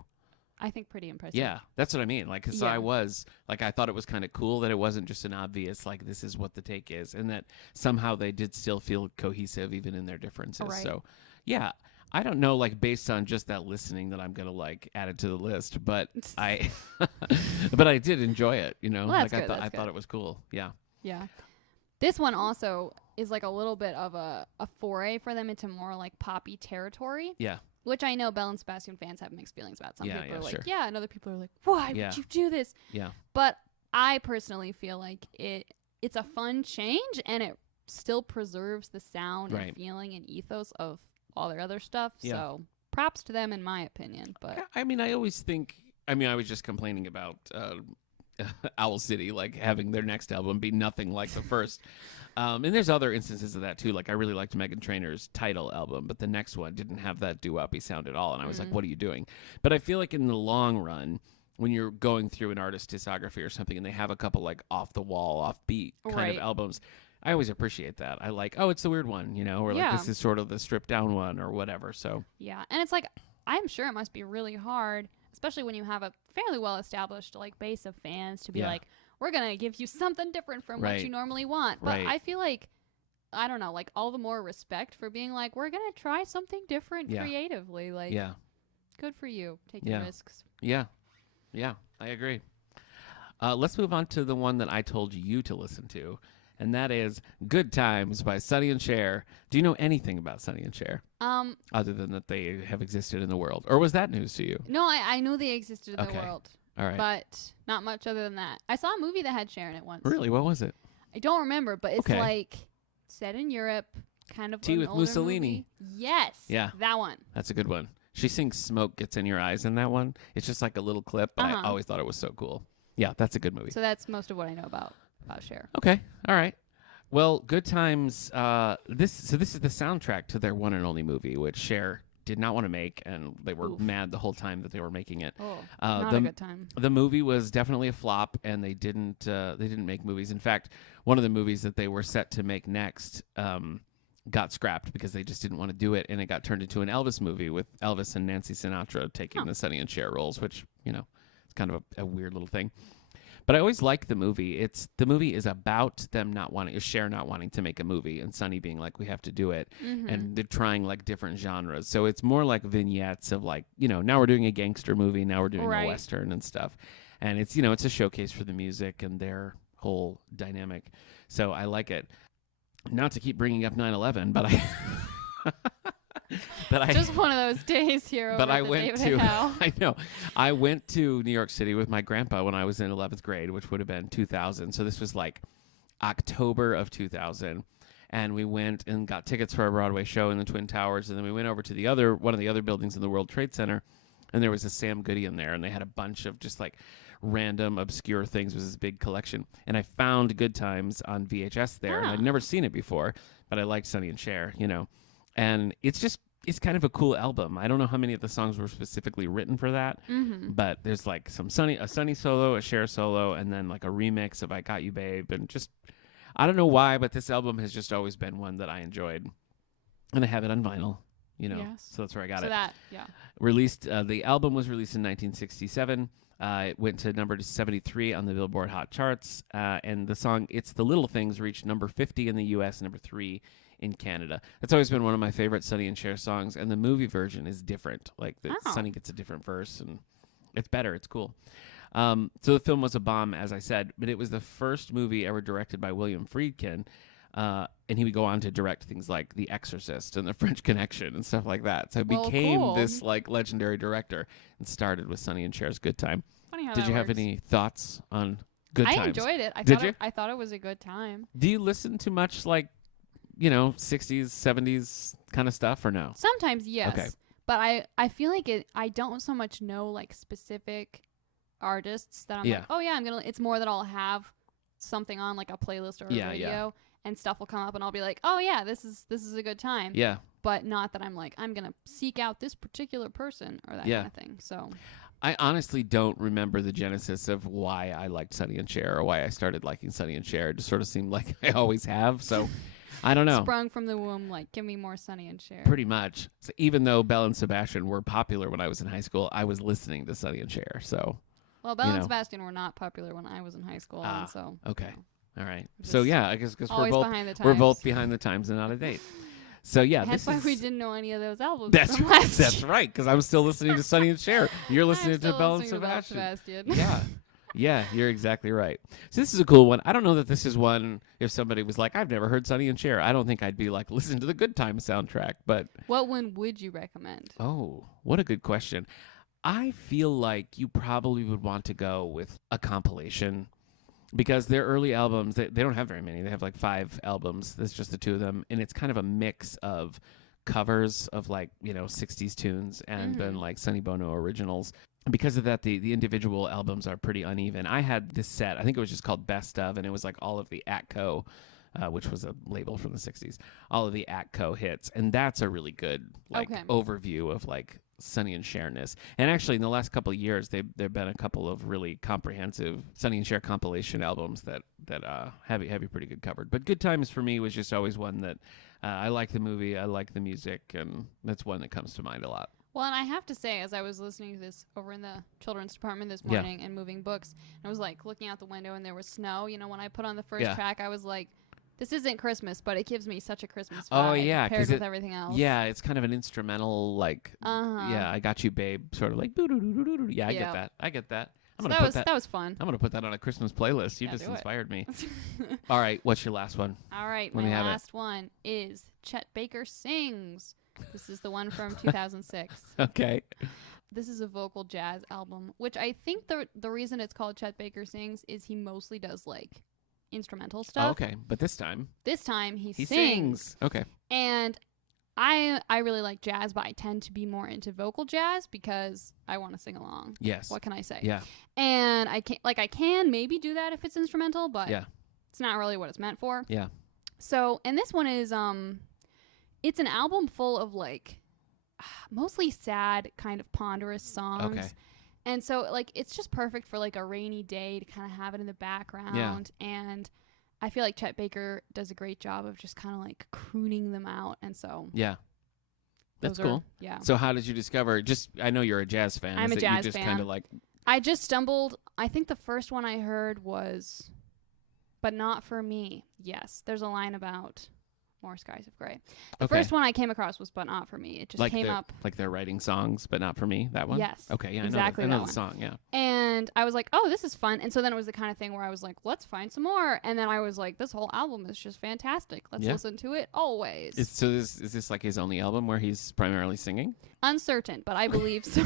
I think pretty impressive. Yeah, that's what I mean. Like, 'cause I was, like, I thought it was kind of cool that it wasn't just an obvious, like, this is what the take is. And that somehow they did still feel cohesive even in their differences. Right. So, yeah. I don't know, like, based on just that listening that I'm going to, like, add it to the list. But but I did enjoy it, you know? Well, like, I thought it was cool. Yeah. Yeah. This one also is like a little bit of a foray for them into more like poppy territory. Yeah. Which I know Belle and Sebastian fans have mixed feelings about. Some people are like, yeah, and other people are like, why would you do this? Yeah. But I personally feel like it's a fun change, and it still preserves the sound and feeling and ethos of all their other stuff. Yeah. So props to them in my opinion. But I mean, I was just complaining about Owl City, like having their next album be nothing like the first. And there's other instances of that too. Like, I really liked Meghan Trainor's Title album, but the next one didn't have that doo-woppy sound at all. And I was like, what are you doing? But I feel like in the long run, when you're going through an artist's discography or something and they have a couple like off-the-wall, off-beat kind of albums, I always appreciate that. I like, oh, it's the weird one, you know, or like this is sort of the stripped-down one or whatever. So yeah, and it's like, I'm sure it must be really hard, especially when you have a fairly well-established like base of fans, to be like, we're going to give you something different from what you normally want. But I feel like, I don't know, like all the more respect for being like, we're going to try something different creatively. Like, good for you taking risks. Yeah. Yeah, I agree. Let's move on to the one that I told you to listen to, and that is Good Times by Sonny and Cher. Do you know anything about Sonny and Cher? Other than that they have existed in the world. Or was that news to you? No, I knew they existed in the world. All right. But not much other than that. I saw a movie that had Cher in it once. Really? What was it? I don't remember, but it's like set in Europe, kind of Tea with Mussolini. Movie. Yes. Yeah. That one. That's a good one. She sings Smoke Gets in Your Eyes in that one. It's just like a little clip, but I always thought it was so cool. Yeah, that's a good movie. So that's most of what I know about Cher. Okay. All right. Well, Good Times, this is the soundtrack to their one and only movie, which Cher did not want to make, and they were mad the whole time that they were making it. Oh, not a good time. The movie was definitely a flop, and they didn't make movies. In fact, one of the movies that they were set to make next got scrapped because they just didn't want to do it, and it got turned into an Elvis movie with Elvis and Nancy Sinatra taking the Sonny and Cher roles, which, it's kind of a weird little thing. But I always like the movie. The movie is about them Cher not wanting to make a movie, and Sonny being like, we have to do it, and they're trying like different genres. So it's more like vignettes of like, now we're doing a gangster movie, now we're doing a Western and stuff. And it's, it's a showcase for the music and their whole dynamic. So I like it. Not to keep bringing up 9/11, but just one of those days here. But I went to I know I went to New York City with my grandpa when I was in 11th grade, which would have been 2000. So this was like October of 2000, and we went and got tickets for a Broadway show in the Twin Towers, and then we went over to one of the other buildings in the World Trade Center, and there was a Sam Goody in there, and they had a bunch of just like random obscure things. It was this big collection, and I found Good Times on VHS there, and I'd never seen it before, but I liked Sonny and Cher, and it's kind of a cool album. I don't know how many of the songs were specifically written for that, but there's like a Sonny solo, a Cher solo, and then like a remix of I Got You Babe, and just I don't know why, but this album has just always been one that I enjoyed, and I have it on vinyl. So that's where I got it. Released. The album was released in 1967. It went to number 73 on the Billboard Hot Charts, and the song "It's the Little Things" reached number 50 in the U.S., number 3 in Canada. That's always been one of my favorite Sonny and Cher songs, and the movie version is different. Like Sonny gets a different verse, and it's better. It's cool. So the film was a bomb, as I said, but it was the first movie ever directed by William Friedkin. And he would go on to direct things like The Exorcist and The French Connection and stuff like that. So it became this like legendary director, and started with Sonny and Cher's Good Time. Funny how Did you have works. any thoughts on Good Times? I enjoyed it. I thought it was a good time. Do you listen to much like, 60s, 70s kind of stuff, or no? Sometimes, yes. Okay. But I feel like I don't so much know like specific artists that I'm like, oh yeah, it's more that I'll have something on like a playlist or a radio, and stuff will come up, and I'll be like, oh yeah, this is a good time. Yeah. But not that I'm like, I'm going to seek out this particular person or that kind of thing. So I honestly don't remember the genesis of why I liked Sonny and Cher, or why I started liking Sonny and Cher. It just sort of seemed like I always have. So I don't know. Sprung from the womb, like, give me more Sonny and Cher. Pretty much. So even though Belle and Sebastian were popular when I was in high school, I was listening to Sonny and Cher. So, well, Belle and Sebastian were not popular when I was in high school. And so okay. All right. So yeah, I guess because we're both behind the times and out of date. So yeah, that's why we didn't know any of those albums. That's right. That's right. Because I'm still listening to Sonny and Cher. You're listening to Belle and Sebastian. Yeah, you're exactly right. So this is a cool one. I don't know that this is one. If somebody was like, I've never heard Sonny and Cher, I don't think I'd be like, listen to the Good Times soundtrack. But what one would you recommend? Oh, what a good question. I feel like you probably would want to go with a compilation. Because their early albums, they don't have very many. They have like 5 albums. There's just the 2 of them. And it's kind of a mix of covers of like, 60s tunes and then like Sonny Bono originals. And because of that, the individual albums are pretty uneven. I had this set, I think it was just called Best Of, and it was like all of the Atco, which was a label from the 60s, all of the Atco hits. And that's a really good overview of like Sonny and Cher-ness. And actually, in the last couple of years, there've been a couple of really comprehensive Sonny and Cher compilation albums that have you pretty good covered. But Good Times for me was just always one that I like the movie, I like the music, and that's one that comes to mind a lot. Well, and I have to say, as I was listening to this over in the children's department this morning and moving books, I was like looking out the window and there was snow. You know, when I put on the first track, I was like, this isn't Christmas, but it gives me such a Christmas vibe. Oh, yeah. Paired with everything else. Yeah, it's kind of an instrumental, like, yeah, I got you, babe, sort of like, boo-doo-doo-doo-doo-doo. Yeah, I get that. I get that. So that was fun. I'm going to put that on a Christmas playlist. You just inspired me. All right, what's your last one? All right, my last one is Chet Baker Sings. This is the one from 2006. Okay. This is a vocal jazz album, which I think the reason it's called Chet Baker Sings is he mostly does like instrumental stuff. Oh, okay, but this time he sings. Okay. And I really like jazz, but I tend to be more into vocal jazz because I want to sing along. Yes. What can I say? Yeah. And I can maybe do that if it's instrumental, but it's not really what it's meant for. Yeah. So, and this one is it's an album full of like mostly sad, kind of ponderous songs. Okay. And so like it's just perfect for like a rainy day to kind of have it in the background. Yeah. And I feel like Chet Baker does a great job of just kind of like crooning them out. And so yeah. That's cool. Yeah. So how did you discover, I know you're a jazz fan. I'm a jazz fan. You just kind of like. I just stumbled. I think the first one I heard was But Not For Me. Yes. There's a line about More Skies of Gray. The first one I came across was But Not For Me. It just like came up. Like they're writing songs, but not for me, that one? Yes. Okay, yeah, exactly I know the song, yeah. And I was like, oh, this is fun. And so then it was the kind of thing where I was like, let's find some more. And then I was like, this whole album is just fantastic. Let's listen to it always. Is this like his only album where he's primarily singing? Uncertain, but I believe so.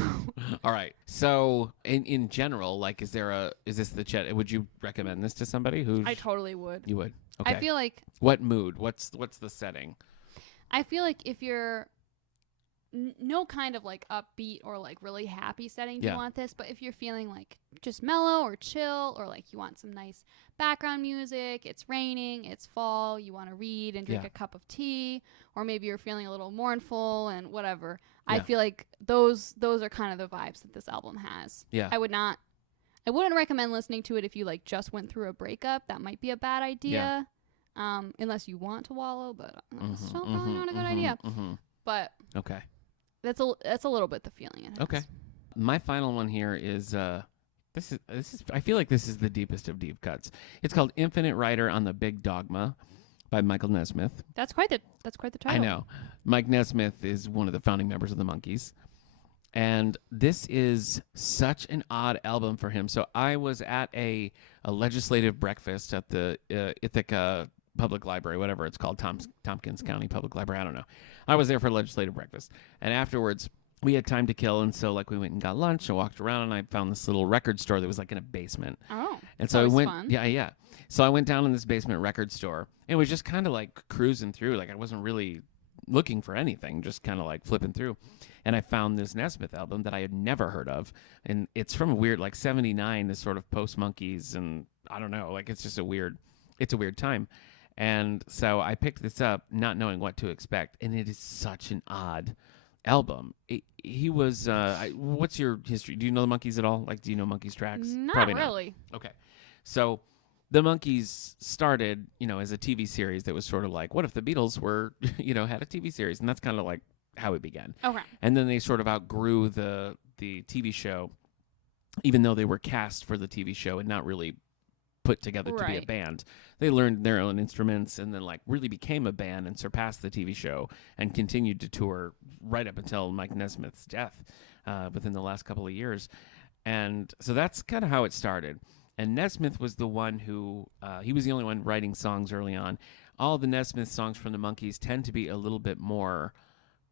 All right. So in general, like, is this the Chet? Would you recommend this to somebody who? I totally would. You would. Okay. I feel like. What mood? What's the setting? I feel like if you're no kind of like upbeat or like really happy setting do you want this, but if you're feeling like just mellow or chill or like you want some nice background music, it's raining, it's fall, you want to read and drink a cup of tea, or maybe you're feeling a little mournful and whatever. I feel like those are kind of the vibes that this album has. Yeah. I wouldn't recommend listening to it if you like just went through a breakup. That might be a bad idea. Unless you want to wallow, but still probably not a good idea. But okay, that's a little bit the feeling it has. Okay, my final one here is this is I feel like this is the deepest of deep cuts. It's called Infinite Rider on the Big Dogma by Michael Nesmith. That's quite the title. I know. Mike Nesmith is one of the founding members of the Monkees. And this is such an odd album for him. So I was at a legislative breakfast at the Ithaca Public Library, whatever it's called, Tompkins County Public Library. I don't know. I was there for a legislative breakfast. And afterwards, we had time to kill. And so like we went and got lunch and walked around, and I found this little record store that was like in a basement. Oh, and so I went. Fun. Yeah. So I went down in this basement record store and was just kind of like cruising through. Like I wasn't really looking for anything, just kind of like flipping through. And I found this Nesmith album that I had never heard of. And it's from a weird, like 79, this sort of post-Monkees. And I don't know, like it's just a weird time. And so I picked this up not knowing what to expect. And it is such an odd album. He was, what's your history? Do you know the Monkees at all? Like, do you know Monkees tracks? Not Probably really. Not. Okay. So the Monkees started, as a TV series that was sort of like, what if the Beatles were, had a TV series? And that's kind of like how it began. Okay. And then they sort of outgrew the TV show, even though they were cast for the TV show and not really put together to be a band. They learned their own instruments and then like really became a band and surpassed the TV show and continued to tour right up until Mike Nesmith's death within the last couple of years. And so that's kind of how it started. And Nesmith was the one who, he was the only one writing songs early on. All the Nesmith songs from the Monkees tend to be a little bit more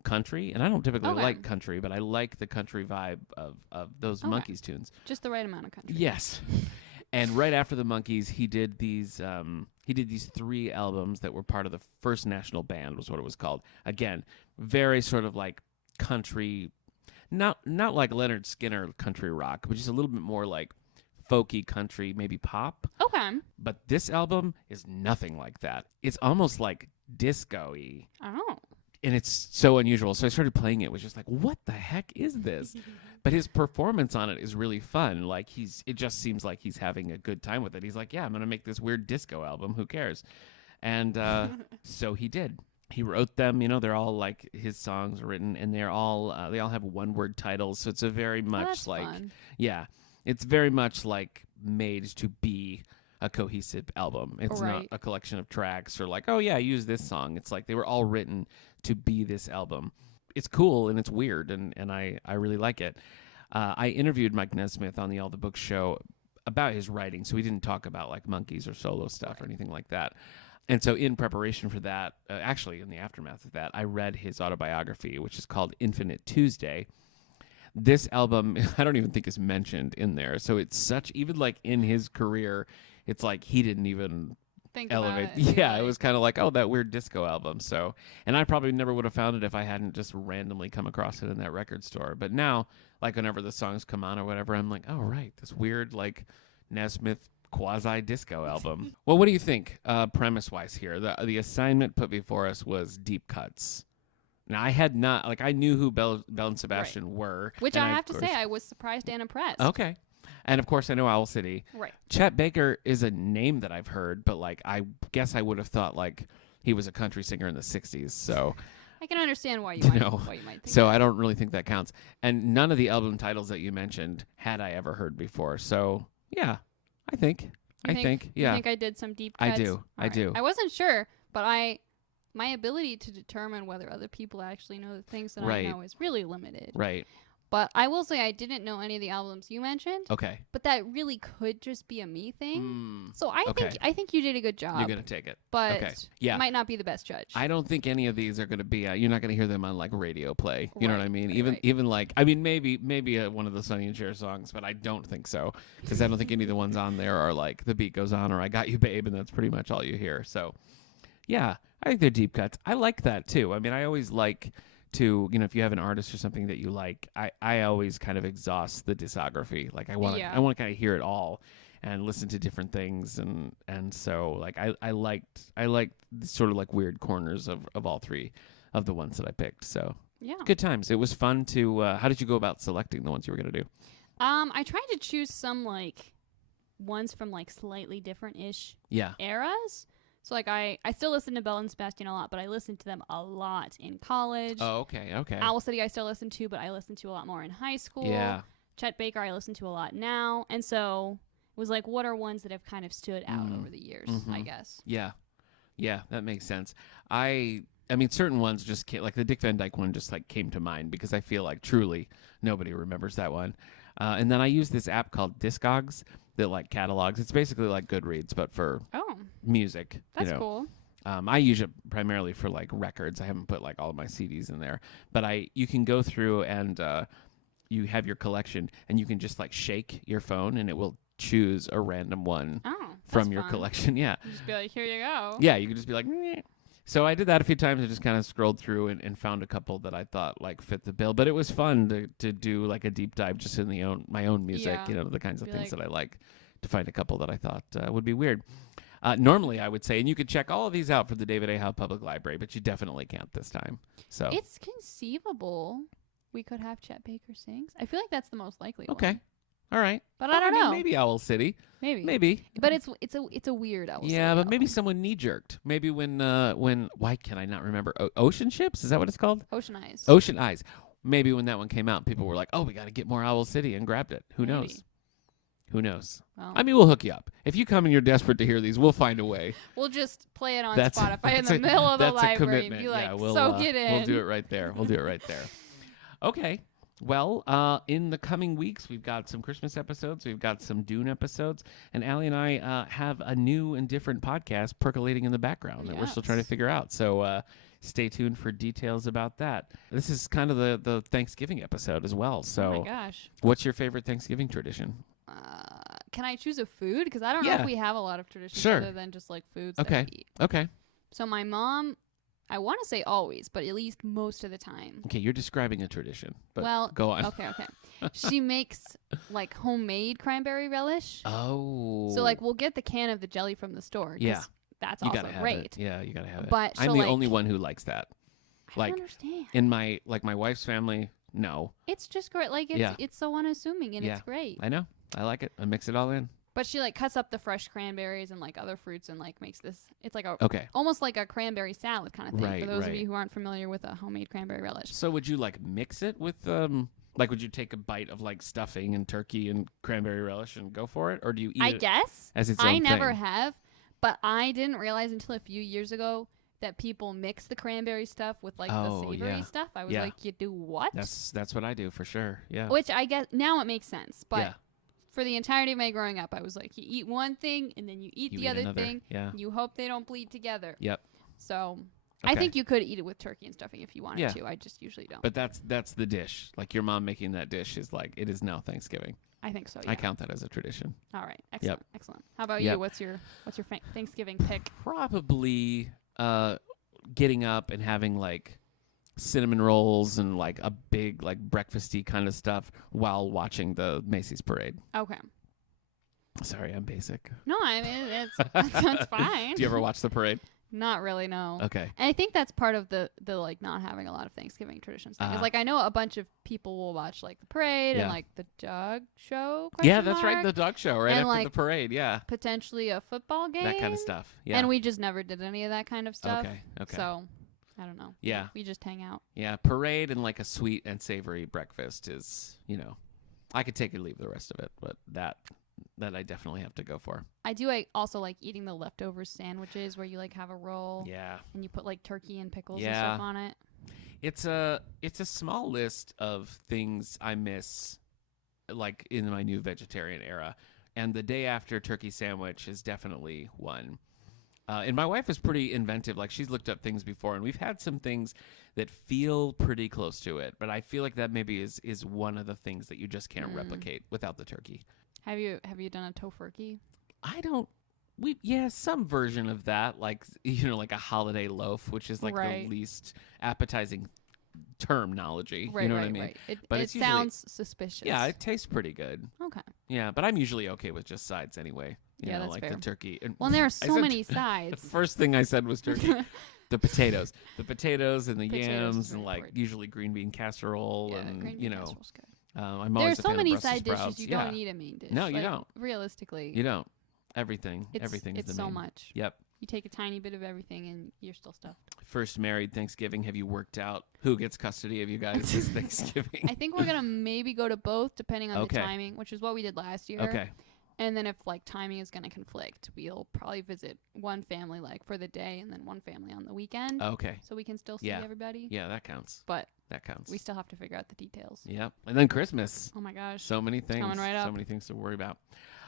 country. And I don't typically like country, but I like the country vibe of those Monkees tunes. Just the right amount of country. Yes. And right after the Monkees, he did these 3 albums that were part of the first national band, was what it was called. Again, very sort of like country, not like Leonard Skinner country rock, but just a little bit more like folky country, maybe pop. Okay. But this album is nothing like that. It's almost like disco-y. Oh. And it's so unusual. So I started playing it. It was just like, what the heck is this? But his performance on it is really fun. Like it just seems like he's having a good time with it. He's like, yeah, I'm going to make this weird disco album. Who cares? And so he did. He wrote them, you know, they're all like his songs written, and they all have one-word titles, so it's a very much like fun. Yeah, it's very much like made to be a cohesive album. It's not a collection of tracks or like, oh yeah, use this song. It's like they were all written to be this album. It's cool and it's weird, and I really like it. I interviewed Mike Nesmith on the All the Books show about his writing, so we didn't talk about like Monkees or solo stuff or anything like that. And so in preparation for that, actually in the aftermath of that, I read his autobiography, which is called Infinite Tuesday. This album, I don't even think is mentioned in there. So it's such, even like in his career, it's like he didn't even think elevate. about it. Yeah, it was kind of like, oh, that weird disco album. So, and I probably never would have found it if I hadn't just randomly come across it in that record store. But now, like whenever the songs come on or whatever, I'm like, oh, right, this weird like Nesmith quasi-disco album. Well, what do you think, premise-wise here? The assignment put before us was deep cuts. Now, I had not, like, I knew who Belle and Sebastian were. Which I have to say, I was surprised and impressed. Okay. And, of course, I know Owl City. Right. Chet Baker is a name that I've heard, but, like, I guess I would have thought, like, he was a country singer in the 60s, so... I can understand why you might think so that. I don't really think that counts. And none of the album titles that you mentioned had I ever heard before, so, yeah. I think, yeah. You think I did some deep cuts? I do. I wasn't sure, but my ability to determine whether other people actually know the things that I know is really limited. Right. But I will say I didn't know any of the albums you mentioned. Okay. But that really could just be a me thing. So I think you did a good job. You're going to take it. But yeah. might not be the best judge. I don't think any of these are going to be, you're not going to hear them on like radio play. You know what I mean? Even like, I mean, maybe one of the Sonny and Cher songs, but I don't think so. Because I don't think any of the ones on there are like The Beat Goes On or I Got You Babe, and that's pretty much all you hear. So yeah, I think they're deep cuts. I like that too. I mean, I always like to, you know, if you have an artist or something that you like, I always kind of exhaust the discography. Like I want to kind of hear it all and listen to different things, and so like I liked sort of like weird corners of all three of the ones that I picked. So yeah, good times. It was fun to. How did you go about selecting the ones you were gonna do? I tried to choose some like ones from like slightly different ish eras. So, like, I still listen to Belle and Sebastian a lot, but I listened to them a lot in college. Oh, okay. Owl City I still listen to, but I listened to a lot more in high school. Yeah. Chet Baker I listen to a lot now. And so it was like, what are ones that have kind of stood out over the years, I guess. Yeah. Yeah, that makes sense. I mean, certain ones just came, like the Dick Van Dyke one just, like, came to mind because I feel like truly nobody remembers that one. And then I use this app called Discogs that, like, catalogs. It's basically like Goodreads, but for music. That's cool. I use it primarily for like records. I haven't put like all of my CDs in there, but you can go through and you have your collection, and you can just like shake your phone, and it will choose a random one from your collection. Yeah, you just be like, here you go. Yeah, you can just be like. Meh. So I did that a few times. I just kind of scrolled through and found a couple that I thought like fit the bill. But it was fun to do like a deep dive just in my own music. You know, the kinds of things that I like. To find a couple that I thought would be weird. Normally, I would say, and you could check all of these out for the David A. Howe Public Library, but you definitely can't this time. So it's conceivable we could have Chet Baker sings. I feel like that's the most likely. Okay, all right, but I don't know. Maybe Owl City. Maybe. But it's a weird Owl City. Yeah, but maybe someone knee jerked. Maybe when why can I not remember? Ocean Ships, is that what it's called? Ocean Eyes. Ocean Eyes. Maybe when that one came out, people were like, "Oh, we got to get more Owl City," and grabbed it. Who knows? Who knows? Well, I mean, we'll hook you up. If you come and you're desperate to hear these, we'll find a way. We'll just play it on Spotify in the middle of the library and be like, soak it in. We'll do it right there. Okay. Well, in the coming weeks, we've got some Christmas episodes. We've got some Dune episodes. And Allie and I have a new and different podcast percolating in the background that we're still trying to figure out. So stay tuned for details about that. This is kind of the Thanksgiving episode as well. So oh my gosh. What's your favorite Thanksgiving tradition? Can I choose a food? Because I don't know if we have a lot of traditions other than just like foods that we eat. Okay. So my mom, I want to say always, but at least most of the time. Okay, you're describing a tradition. But well, go on. Okay. She makes like homemade cranberry relish. Oh. So like we'll get the can of the jelly from the store. Yeah. That's also great. Yeah, you gotta have it. But I'm the only one who likes that. I don't understand. In my wife's family, no. It's just great. Like it's so unassuming and it's great. I know. I like it. I mix it all in. But she like cuts up the fresh cranberries and like other fruits and like makes this. It's like almost like a cranberry salad kind of thing. Right, for those of you who aren't familiar with a homemade cranberry relish. So would you like mix it with like would you take a bite of like stuffing and turkey and cranberry relish and go for it, or do you eat it? I guess as its own I never thing? have, but I didn't realize until a few years ago that people mix the cranberry stuff with like the savory stuff. I was like, you do what? That's what I do for sure. Yeah. Which I guess now it makes sense, but for the entirety of my growing up, I was like, you eat one thing and then you eat the other thing. Yeah. You hope they don't bleed together. Yep. So I think you could eat it with turkey and stuffing if you wanted to. I just usually don't. But that's the dish. Like your mom making that dish is like it is now Thanksgiving. I think so. Yeah. I count that as a tradition. All right. Excellent. Excellent. How about you? What's your Thanksgiving pick? Probably getting up and having like cinnamon rolls and like a big like breakfasty kind of stuff while watching the Macy's parade. Okay. Sorry, I'm basic. No, I mean that's fine. Do you ever watch the parade? Not really, no. Okay. And I think that's part of the like not having a lot of Thanksgiving traditions thing. Because like I know a bunch of people will watch like the parade and like the dog show. Yeah, that's right, the dog show right after like, the parade. Yeah. Potentially a football game. That kind of stuff. Yeah. And we just never did any of that kind of stuff. Okay. So I don't know. Yeah. We just hang out. Yeah, parade and like a sweet and savory breakfast is, I could take or leave the rest of it, but that I definitely have to go for. I also like eating the leftover sandwiches where you like have a roll. Yeah. And you put like turkey and pickles and stuff on it. It's a small list of things I miss like in my new vegetarian era. And the day after turkey sandwich is definitely one. And my wife is pretty inventive. Like she's looked up things before, and we've had some things that feel pretty close to it. But I feel like that maybe is one of the things that you just can't replicate without the turkey. Have you done a tofurkey? I don't. Some version of that, like like a holiday loaf, which is like the least appetizing terminology. Right, you know what I mean? Right. It sounds suspicious. Yeah, it tastes pretty good. Okay. Yeah, but I'm usually okay with just sides anyway. You know, that's like fair. the turkey. And well, there are so many sides. The first thing I said was turkey. The potatoes and the yams and like important. Usually green bean casserole and green bean casserole's good. I'm always There's so many side sprouts. dishes you don't need a main dish. No, you don't. Realistically, you don't. Everything is it's the so main. much. Yep. You take a tiny bit of everything and you're still stuffed. First married Thanksgiving, have you worked out who gets custody of you guys this Thanksgiving? I think we're gonna maybe go to both depending on the timing, which is what we did last year. Okay. And then if like timing is gonna conflict, we'll probably visit one family like for the day and then one family on the weekend. Okay. So we can still see everybody. Yeah, that counts. But that counts. We still have to figure out the details. Yep. And then Christmas. Oh my gosh. So many things. Coming right up. So many things to worry about.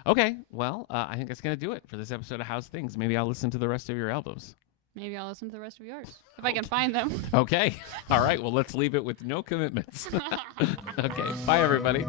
Okay. Well, I think that's going to do it for this episode of How's Things. Maybe I'll listen to the rest of your albums. Maybe I'll listen to the rest of yours. If I can find them. Okay. All right. Well, let's leave it with no commitments. Okay. Bye, everybody.